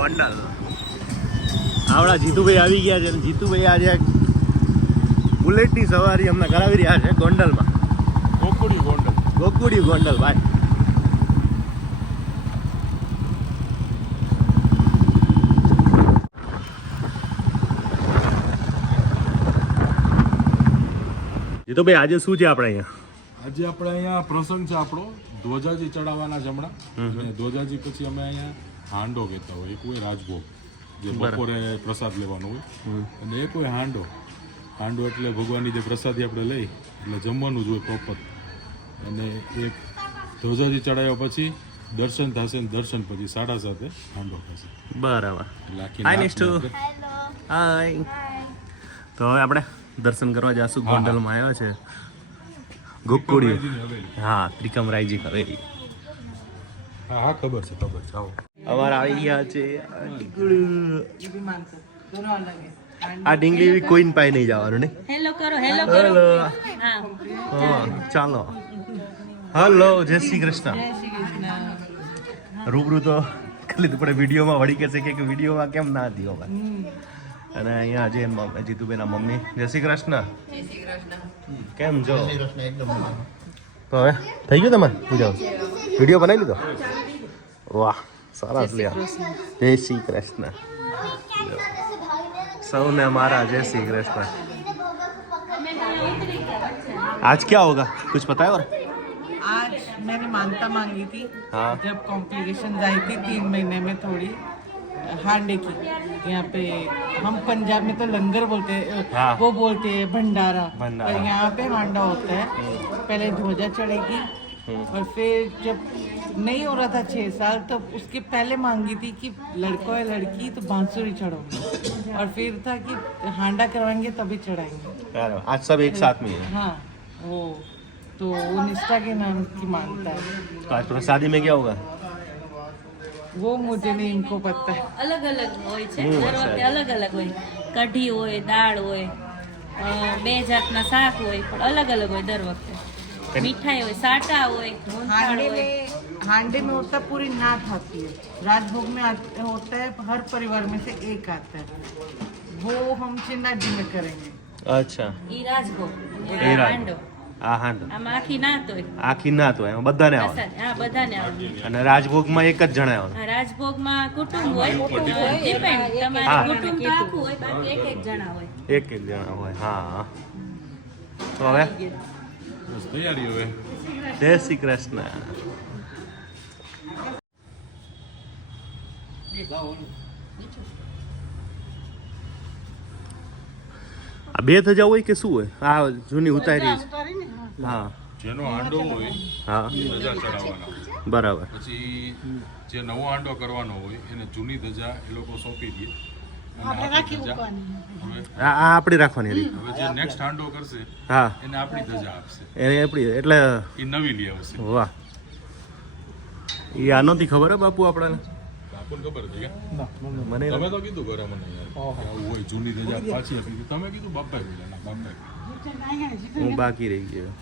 ગોંડલ. આવડા જીતુભાઈ આવી ગયા છે. જીતુભાઈ આજે બુલેટની સવારી અમને કરાવી રહ્યા છે ગોંડલમાં. ગોકુડી ગોંડલ ભાઈ. જીતુભાઈ આજે શું છે આપણે અહીંયા? આજે આપણે અહીંયા પ્રસંગ છે આપણો ધ્વજાજી ચડાવવાના છે હમણાં. ધ્વજાજી પછી અમે અહીંયા હાંડો કહેતા હોય. એક હોય રાજભોગ જે બપોરે પ્રસાદ લેવાનો હોય અને એક હોય હાંડો. હાંડો એટલે ભગવાનની જે પ્રસાદી આપણે લઈ એટલે જમવાનું જ હોય પ્રોપર. અને એક ધ્વજાજી ચડાવ્યા પછી દર્શન થશે ને દર્શન પછી 7:30 હાંડો થશે. બરાબર. હાય. તો હવે આપણે દર્શન કરવા જાશું. ગોંડલમાં આવ્યા છે ગોકુડી. હા, ત્રિકમરાયજી હવેલી. હા ખબર છે આવો. અમારે આવી ગયા છે આ ડીંગલી કોઈને પાઈ નહીં જવાનું ને. હેલો કરો. હેલો. હા ચાલો. હલો, જય શ્રી કૃષ્ણ. રૂબરૂ તો ખાલી પડે વિડીયોમાં વળી કહેશે કે વિડીયોમાં કેમ ના હતી હવે. અને અહીંયા આજે જીતુભાઈના મમ્મી. જય શ્રી કૃષ્ણ. કેમ છો? તો હવે થઈ ગયું તમારે પૂજા? વિડીયો બનાવી લીધો? વાહ સરસ લ્યા. જય શ્રી કૃષ્ણ. સૌને મારા જય શ્રી કૃષ્ણ. आज क्या होगा कुछ पता है? और आज मैंने मानता मांगी थी. हाँ. जब कॉम्प्लिकेशन आई थी 3 महीने में थोड़ी हांडे की. यहाँ पे हम पंजाब में तो लंगर बोलते हैं. हाँ. वो बोलते हैं भंडारा. भंडारा. और यहाँ पे हांडा होता है. पहले ध्वजा चढ़ेगी और फिर जब नहीं हो रहा था 6 साल तो उसके पहले मांगी थी कि लड़का है लड़की तो बांसुरी चढ़ोगे. और फिर था कि हांडा करवाएंगे तभी चढ़ाएंगे. आज सब एक साथ में है. हाँ वो तो वो निष्ठा के नाम की मानता है. तो आज प्रसादी में क्या होगा? वो मुझे नहीं इनको पता है. અલગ અલગ હોય છે. દર વખતે અલગ અલગ હોય. કઢી હોય, દાળ હોય, 2 જાતના શાક હોય, પણ અલગ અલગ હોય દર વખતે. મીઠાઈ હોય, સાટા હોય, મોહનથાળ હોય. हांडे में होता पूरी नात आती है. राजभोग में होता है हर परिवार में से एक आता है. वो हम चिन्नाजी में करेंगे. અચ્છા. ઈ રાજભોગ. એ આ રાજ. હાંડો. આ હાંડો. આમાં આખી નાત હોય. આખી ના તો એમાં બધાને આવે. પ્રસાદ. હા, બધાને આવે. અને રાજભોગમાં એક જ જણા આવે. આ રાજભોગમાં કુટુંબ હોય. ડિપેન્ડ. તમારે કુટુંબ તો આખું હોય, બાકી એક જણા હોય. એક જણા હોય. હા. તો હવે બસ તૈયારી હવે. જય શ્રી કૃષ્ણ. આ બે થજા હોય કે શું હોય? આ જૂની ઉતારી છે. હા. જેનો હાંડો હોય હા ધજા ચડાવવાના. બરાબર. પછી જે નવો હાંડો કરવાનો હોય એને જૂની ધજા એ લોકો સોંપી દે. અને આપણી ધજા હવે આ આપણી રાખવાની હતી. હવે જે નેક્સ્ટ હાંડો કરશે હા એને આપણી ધજા આપશે. એને આપણી એટલે એ નવી લઈ આવશે. વાહ. એ આ નહોતી ખબર હે બાપુ આપણને. આપણને ખબર હતી કે મને તમે તો કીધું ઘરે મને યાર આવું હોય જૂની ધજા પાછી આપી દીધી. તમે કીધું બાપા બોલ્યા. ના બાપા હું બાકી રહી ગયો.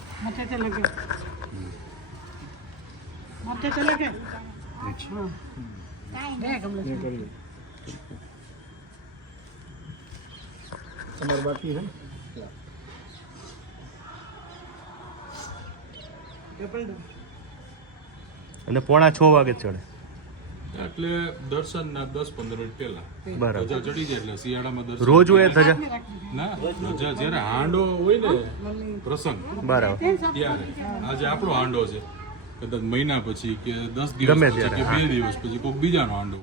અને 5:45 વાગે ચડે. એટલે દર્શન ના 10-15 મિનિટ પહેલા બરાબર. ધજા ચડી જાય એટલે શિયાળામાં દર્શન રોજ હોય ધજા? ના ધજા જ્યારે હાંડો હોય ને પ્રસંગ બરાબર. ત્યારે આજે આપણો હાંડો છે કદાચ મહિના પછી કે 10 દિવસ ગમે પછી કે ત્યારે, 2 દિવસ પછી કોઈ બીજાનો હાંડો.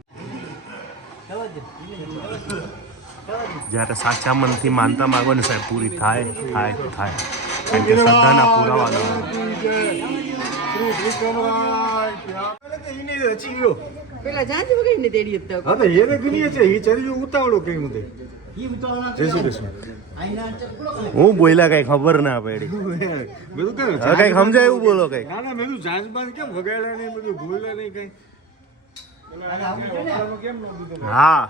જ્યારે સાચા મનથી માનતા માંગો ને સાહેબ પૂરી થાય થાય થાય. કારણ કે શ્રદ્ધાના પુરાવા ન હોય. પેલા જાંજ વગર તેડી હતા. હા તો એને ગણીએ છે એ ચરી ઉતાવળો કઈ હું જય શ્રી કૃષ્ણ. હું બોલ્યા કઈ ખબર ના પડી. બધું કઈ હવે કઈ સમજાય એવું બોલો કઈ. ના ના મેં જાંચ બાંધ કેમ વગાડ્યા નહીં બધું ભૂલ્યા નહીં કઈ. હા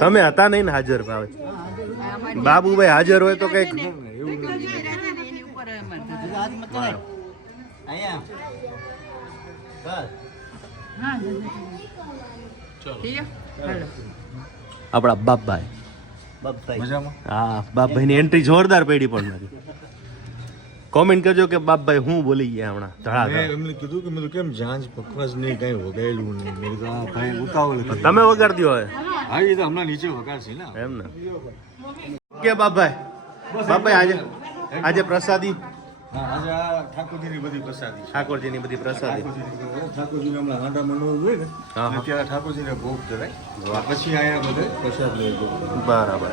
તમે હતા નહીં ને હાજર ભાવે. બાબુભાઈ હાજર હોય તો કઈક આપણા બાપભાઈ મજામાં હા બાપભાઈની એન્ટ્રી જોરદાર પડી પણ મારી કોમેન્ટ કરજો કે બાપભાઈ હું બોલી ગયા હમણાં મેં ધડાકા એમને કીધું કે મેં કેમ જાંજ પકવાસ નહીં કઈ વગાડેલું નહીં મેં કીધું હા ભાઈ ઉતાવળ કરી. તમે વગાડી દો હવે હા એ તો હમણાં નીચે વગાડશે ને એમ ને કે બાપભાઈ બાપભાઈ આજે પ્રસાદી હા આજે આ ઠાકોરજીની બધી પ્રસાદી છે. ઠાકોરજીની બધી પ્રસાદી ઠાકોરજીને હમણાં હાંડા મંડળ હોય ને હા, હા. અત્યારે ઠાકોરજીને ભોગ ચડાય પછી અહીંયા બધે પ્રસાદ લઈ ગયો બરાબર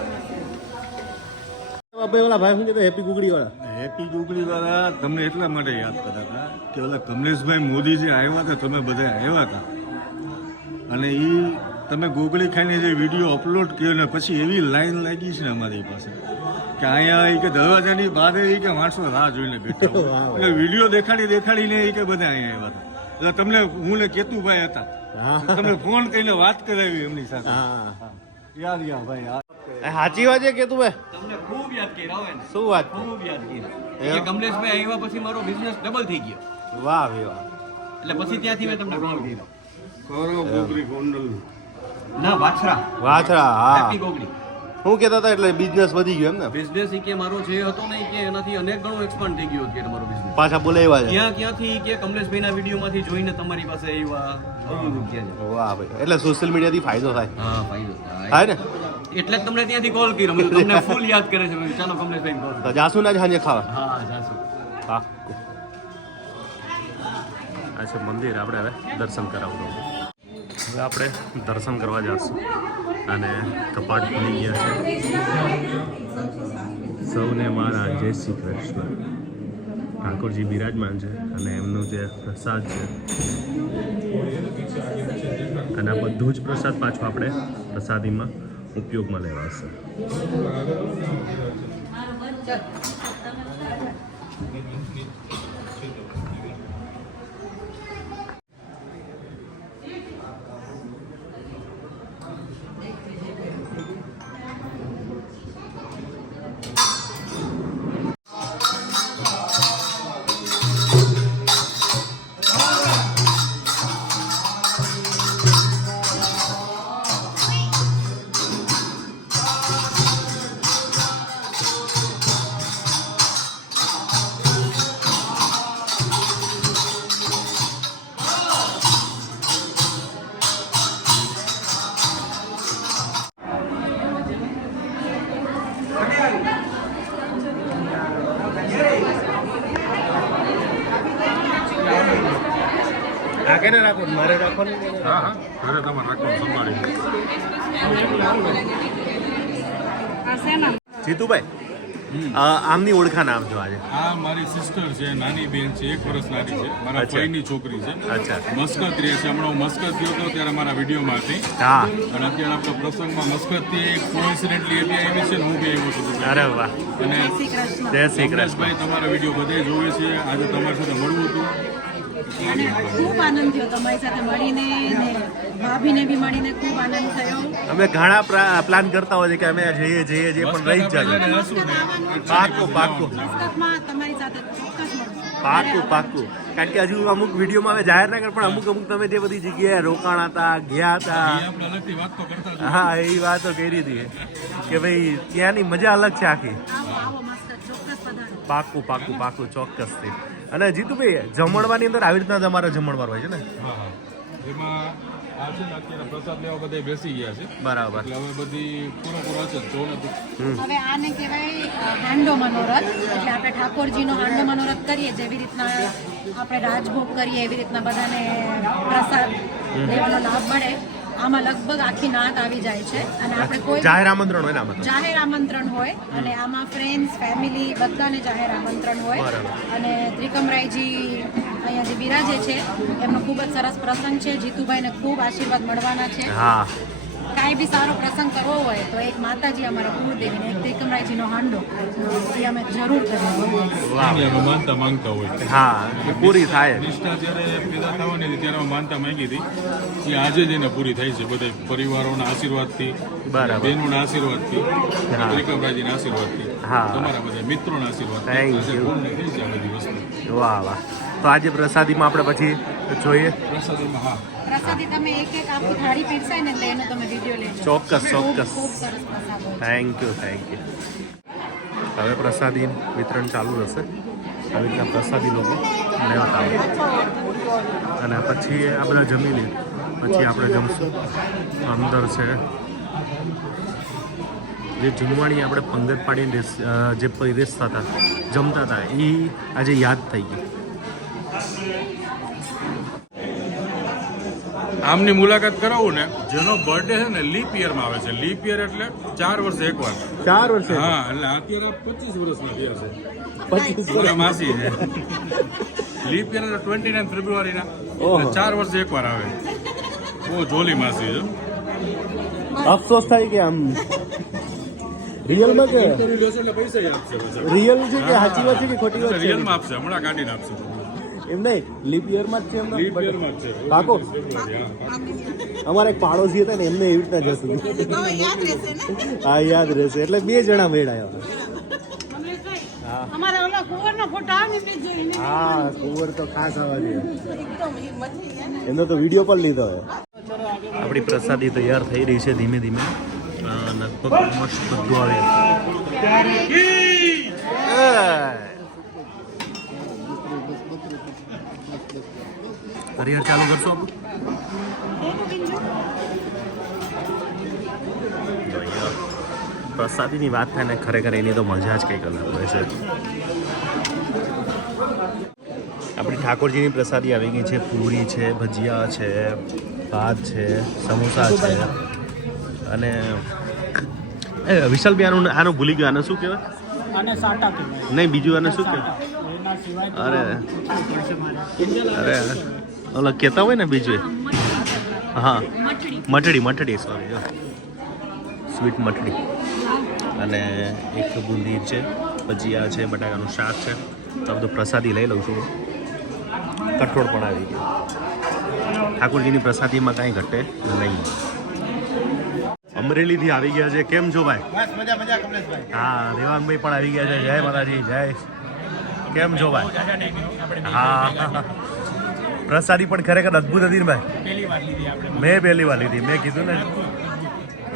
બાપભાઈ ઓલા ભાઈ શું કહેતા હેપી કુકડી વાળા હેપી ગુગળી વાળા તમને એટલા માટે યાદ કરતા હતા કે ઓલા કમલેશભાઈ મોદી જે આવ્યા હતા તમે બધા આવ્યા હતા અને એ તમે ગોગળી ખાઈને જે વિડીયો અપલોડ કર્યો ને પછી એવી લાઈન લાગી છે ને અમારી પાસે કે અહીંયા એ કે દરવાજાની બહાર એ કે માણસો રાહ જોઈને બેઠા હોય. એટલે વિડીયો દેખાડીને એ કે બધા અહીંયા આવ્યા હતા એટલે તમને હું ને કેતુભાઈ હતા તમને ફોન કરીને વાત કરાવી એમની સાથે યાદ ભાઈ સાચી વાત છે કે તું ભાઈ તમને ખૂબ યાદ કર્યા હોય ને શું વાત ખૂબ યાદ કર્યા કે કમલેશભાઈ આવ્યા પછી મારો બિઝનેસ ડબલ થઈ ગયો વાહ વાહ એટલે પછી ત્યાંથી મેં તમને કોલ કર્યો કૌરવ ગોગળી ગોંડલ ના વાછરા વાછરા હા હેપી ગોગડી હું કહેતા હતા એટલે બિઝનેસ વધી ગયો એમ ને બિઝનેસ કે મારો જે હતો ને કે એનાથી અનેક ગણો એક્સપાન્ડ થઈ ગયો અત્યારે મારો બિઝનેસ પાછા બોલાવ્યા છે ક્યાંથી કે કમલેશભાઈના વિડીયોમાંથી જોઈને તમારી પાસે આવ્યા બધું ક્યાં છે વાહ ભાઈ એટલે સોશિયલ મીડિયાથી ફાયદો થાય હા ફાયદો થાય ને એટલે જ તમને ત્યાંથી કોલ કર્યો મેં કીધું તમને ફૂલ યાદ કરે છે મેં કીધું ચાલો કમલેશભાઈ કોલ તો જાસુ ના જ હાજે ખાવા હા જાસુ પાક્કું આ છે મંદિર આપણે હવે દર્શન કરાવવું હવે આપણે દર્શન કરવા જઈશું અને કપાટ ખુલી ગયા છે સૌને મારા જય શ્રી કૃષ્ણ ઠાકોરજી બિરાજમાન છે અને એમનું જે પ્રસાદ છે અને આ બધું જ પ્રસાદ પાછું આપણે પ્રસાદીમાં ઉપયોગમાં લેવાશે આ કેને રાખો મારે રાખો ને હા હા ઘરે તમારે રાખવાનું સંભાળી જીતુભાઈ આમની ઓળખાણ આપજો આજે આ મારી સિસ્ટર છે નાની બેન છે 1 વર્ષ નાની છે મારા અચ્છા. ભાઈની છોકરી છે અચ્છા. મસ્કત રહે છે હમણાં હું મસ્કત ગયો હતો ત્યારે મારા વિડીયોમાં હતી હા અને અત્યારે આપણે પ્રસંગમાં મસ્કતથી કોઇન્સિડન્ટલી એબી આવી છે ને હું બી આવ્યો છું અરે વાહ અને જય શ્રી કૃષ્ણ કમલેશભાઈ તમારા વિડીયો બધે જોવે છે આજે તમારી સાથે મળવું હતું અને ખૂબ આનંદ થયો તમારી સાથે મળીને ને ભાભીને બી મળીને ખૂબ આનંદ થયો અમે ઘણા પ્લાન કરતા હોય છે કે અમે જઈએ પણ રહી જ જાય પાક્કું પાક્કું મસ્કતમાં તમારી સાથે ચોક્કસ મળશું પાક્કું કારણ કે હજુ અમુક વિડીયોમાં હવે જાહેર ના કર પણ અમુક તમે જે બધી જગ્યાએ રોકાણ હતા ગયા હતા આપણે અલગથી વાત તો કરતા જ હા એ વાતો કરી હતી કે ભાઈ ત્યાંની મજા અલગ છે આખી આવો આવો મસ્કત ચોક્કસ પધારો પાક્કું ચોક્કસથી અને જીતુભાઈ જમણવાની અંદર આવી રીતના તમારા જમણવાર હોય છે ને હા હા એમાં આ છે ને અત્યારે પ્રસાદ લેવા બધા બેસી ગયા છે બરાબર એટલે હવે બધી પૂરો હશે જો નથી હવે આને કહેવાય હાંડો મનોરથ એટલે આપણે ઠાકોરજીનો હાંડો મનોરથ કરીએ જેવી રીતના આપણે રાજભોગ કરીએ એવી રીતના બધાને પ્રસાદ લેવાનો લાભ મળે આમાં લગભગ આખી નાત આવી જાય છે અને આપણે કોઈ જાહેર આમંત્રણ હોય ને આમાં તો. જાહેર આમંત્રણ હોય અને આમાં ફ્રેન્ડ્સ ફેમિલી બધાને જાહેર આમંત્રણ હોય બરાબર. અને ત્રિકમરાયજી અહીંયા જે બિરાજે છે એમનો ખૂબ જ સરસ પ્રસંગ છે જીતુભાઈને ખૂબ આશીર્વાદ મળવાના છે હા કાંઈ બી સારો પ્રસંગ કરવો હોય તો એક માતાજી અમારા કુળદેવીને એક ત્રિકમરાયજીનો હાંડો એ અમે જરૂર કરીએ વાહ એમાં માનતા માંગતા હોય હા એ પૂરી થાય નિષ્ઠા જ્યારે પેદા થવાની હતી ત્યારે અમે માનતા માંગી હતી જે આજે જ એને પૂરી થાય છે બધા પરિવારોના આશીર્વાદથી બરાબર. બહેનોના આશીર્વાદથી હા. ત્રિકમરાજીના આશીર્વાદથી હા. તમારા બધા મિત્રોના Thank આશીર્વાદથી આજે you. પૂર્ણ થઈ છે આ બધી વસ્તુ વાહ તો આજે પ્રસાદીમાં આપણે પછી જોઈએ પ્રસાદીમાં હા પ્રસાદી તમે એક આખું થાળી પીરસાય ને એટલે એનો તમે વિડીયો લેજો. ચોક્કસ ચોક્કસ. ખૂબ સરસ પ્રસાદ હોય. Thank you. હવે પ્રસાદી વિતરણ ચાલુ રહેશે. આવી રીતના પ્રસાદી લોકો લેવાતા આવે અને પછી આ બધા જમી લે પછી આપણે જમશું. અંદર છે જે જુનવાણી આપણે પંગત પાડીને જે પરિરેસતા હતા જમતા હતા એ આજે યાદ થઈ ગયું. આમની મુલાકાત કરાવું ને જેનો બર્થડે છે ને લીપ યરમાં આવે છે. લીપ યર એટલે 4 વર્ષે એકવાર. 4 વર્ષે હા એટલે અત્યારે 25 વર્ષના થયા છે. 25 મારા માસી છે. લીપ યર 29 ફેબ્રુઆરીના ઓહો. 4 વર્ષે એકવાર આવે. બહુ જોલી માસી છે. અફસોસ થાય કે આમ રિયલમાં કે ઇન્ટરવ્યુ લેશે એટલે પૈસા આપશે બિચારા. રિયલ છે કે સાચી વાત છે કે ખોટી વાત છે રિયલમાં આપશે હમણાં કાઢીને આપશે. એમ નહીં લીપ યરમાં જ છે એમનો લીપ યરમાં જ છે. પાકો 29 ફેબ્રુઆરી, હા. અમારા એક પાડોશી હતા ને એમને એવી રીતના જતું હા યાદ રહેશે એટલે 2 જણા મેળાયા અમારા ઓલા કુંવરના ફોટા આવે ને જોઈને હા કુંવર તો ખાસ આવવા જોઈએ એનો તો વિડીયો પણ લીધો હોય. આપણી પ્રસાદી તૈયાર થઈ રહી છે ધીમે ધીમે લગભગ મસ્ત બધું આવે હરિહર ચાલુ કરશો આપણું પ્રસાદીની વાત થાય ને ખરેખર એની તો મજા જ કંઈક અલગ હોય છે. આપણી ઠાકોરજીની પ્રસાદી આવી ગઈ છે. પૂરી છે, ભજીયા છે, ભાત છે, સમોસા છે અને વિશાલભાઈ આનું ભૂલી ગયો. આને શું કહેવાય? અને સાટા કહેવાય. નહીં બીજું આને શું કહેવાય? એના સિવાય અરે ઓલા કહેતા હોય ને બીજું હા મઠડી સોરી સ્વીટ મઠડી અને એક બુંદી છે, ભજીયા છે, બટાકાનું શાક છે. તો બધું પ્રસાદી લઈ લઉં છું. કઠોળ પણ આવી ગયું. ઠાકોરજીની પ્રસાદીમાં કાંઈ ઘટે નહીં. અમરેલીથી આવી ગયા છે. કેમ છો ભાઈ? હા દેવાંગભાઈ પણ આવી ગયા છે. જય માતાજી જય. કેમ છો ભાઈ? હા પ્રસાદી પણ ખરેખર અદ્ભુત હતી ને ભાઈ. મેં પહેલી વાર લીધી. મેં કીધું ને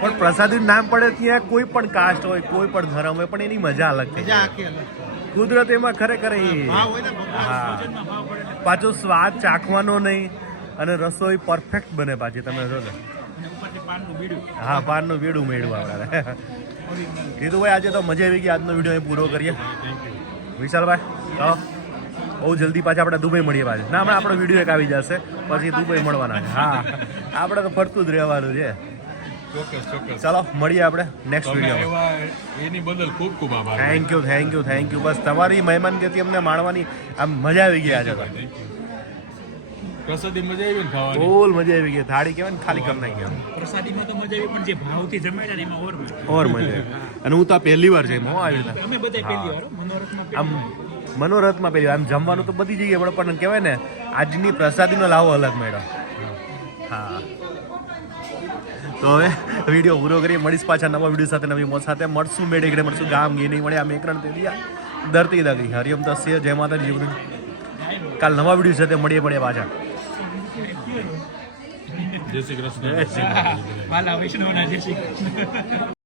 પણ પ્રસાદીનું નામ પડે ત્યાં કોઈ પણ કાસ્ટ હોય કોઈ પણ ધર્મ હોય પણ એની મજા અલગ થઈ જાય. કુદરત એમાં ખરેખર હા પાછો સ્વાદ ચાખવાનો નહીં અને રસોઈ પરફેક્ટ બને પાછી. તમે જો ને હા પાનનું બીડું મેળવું આપણે કીધું ભાઈ આજે તો મજા આવી ગઈ. આજનો વિડીયો અહીં પૂરો કરીએ. વિશાલભાઈ તો બહુ જલ્દી પાછા આપણે દુબઈ મળીએ પાછું. ના હમણાં આપણો વિડીયો એક આવી જશે પછી દુબઈ મળવાના છે. હા આપણે તો ફરતું જ રહેવાનું છે. ચોક્કસ. ચાલો મળીએ આપણે નેક્સ્ટ તમે વિડીયો. એવા એની બદલ ખૂબ ખૂબ આભાર. Thank you. બસ તમારી મહેમાનગતિ અમને માણવાની આમ મજા આવી ગઈ આજે તો. પ્રસાદી મજા આવી ને ખાવાની. ફૂલ મજા આવી ગઈ. થાળી કહેવાય ને ખાલી કરી નાખી આમ. પ્રસાદીમાં તો મજા આવી પણ જે ભાવથી જમાડ્યા ને એમાં ઓર મજા. ઓર મજા આવી. અને હું તો આ પહેલી વાર છે હું આવી રીતે અમે બધા પહેલી વાર મનોરથમાં આમ મનોરથમાં પહેલી વાર. આમ જમવાનું તો બધી જગ્યાએ પણ કહેવાય ને આજની પ્રસાદીનો લાવો અલગ મળ્યો. હા તો હવે વિડીયો પૂરો કરીએ. મળીશ પાછા નવા વિડીયો સાથે નવી મોજ સાથે. મળશું મેળે મળશું ગામ ગઈ નહીં મળે આ મેકરણ તે દિયા ધરતી દાગી હરિયમ તસ્ય જય માતાજી. કાલ નવા વિડીયો સાથે મળીએ પાછા. જય શ્રી કૃષ્ણ. વાલા વૈષ્ણવના જય શ્રી કૃષ્ણ.